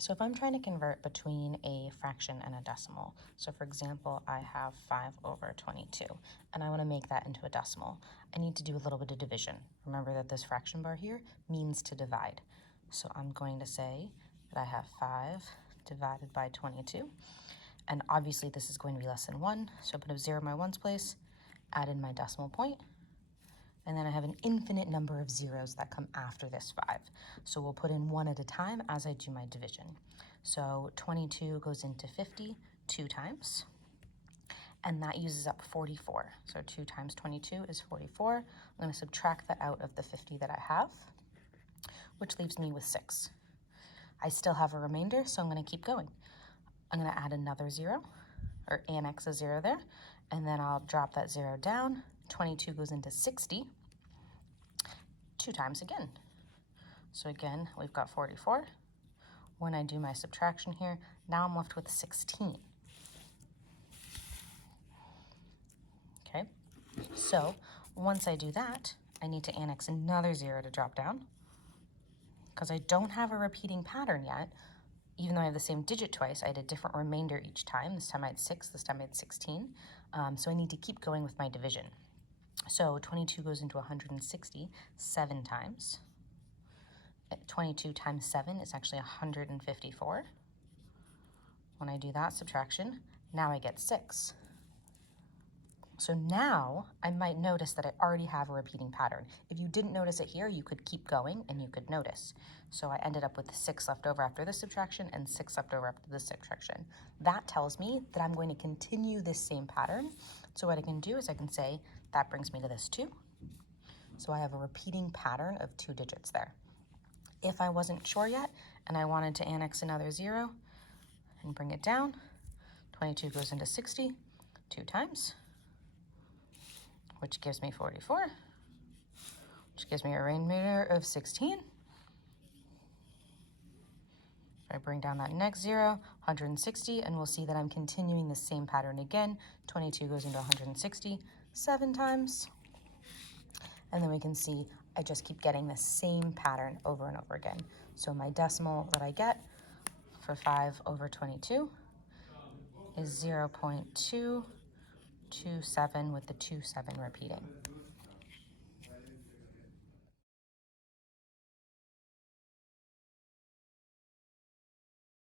So if I'm trying to convert between a fraction and a decimal, so for example, I have 5 over 22, and I want to make that into a decimal, I need to do a little bit of division. Remember that this fraction bar here means to divide. So I'm going to say that I have 5 divided by 22, and obviously this is going to be less than 1, so I put a 0 in my ones place, add in my decimal point, and then I have an infinite number of zeros that come after this 5. So we'll put in one at a time as I do my division. So 22 goes into 50 2 times, and that uses up 44. So 2 times 22 is 44. I'm going to subtract that out of the 50 that I have, which leaves me with 6. I still have a remainder, so I'm going to keep going. I'm going to add another 0, or annex a 0 there, and then I'll drop that 0 down. 22 goes into 60 2 times again. So again, we've got 44. When I do my subtraction here, now I'm left with 16. Okay, so once I do that, I need to annex another 0 to drop down. Because I don't have a repeating pattern yet, even though I have the same digit twice, I had a different remainder each time. This time I had 6, this time I had 16. So I need to keep going with my division. So 22 goes into 160 7 times. 22 times 7 is actually 154. When I do that subtraction, now I get 6. So now I might notice that I already have a repeating pattern. If you didn't notice it here, you could keep going and you could notice. So I ended up with 6 left over after this subtraction and 6 left over after this subtraction. That tells me that I'm going to continue this same pattern. So what I can do is I can say that brings me to this 2. So I have a repeating pattern of 2 digits there. If I wasn't sure yet and I wanted to annex another 0 and bring it down, 22 goes into 60 2 times, which gives me 44, which gives me a remainder of 16. I bring down that next 0, 160, and we'll see that I'm continuing the same pattern again. 22 goes into 160 7 times. And then we can see I just keep getting the same pattern over and over again. So my decimal that I get for 5 over 22 is 0.227 with the 2 7 repeating.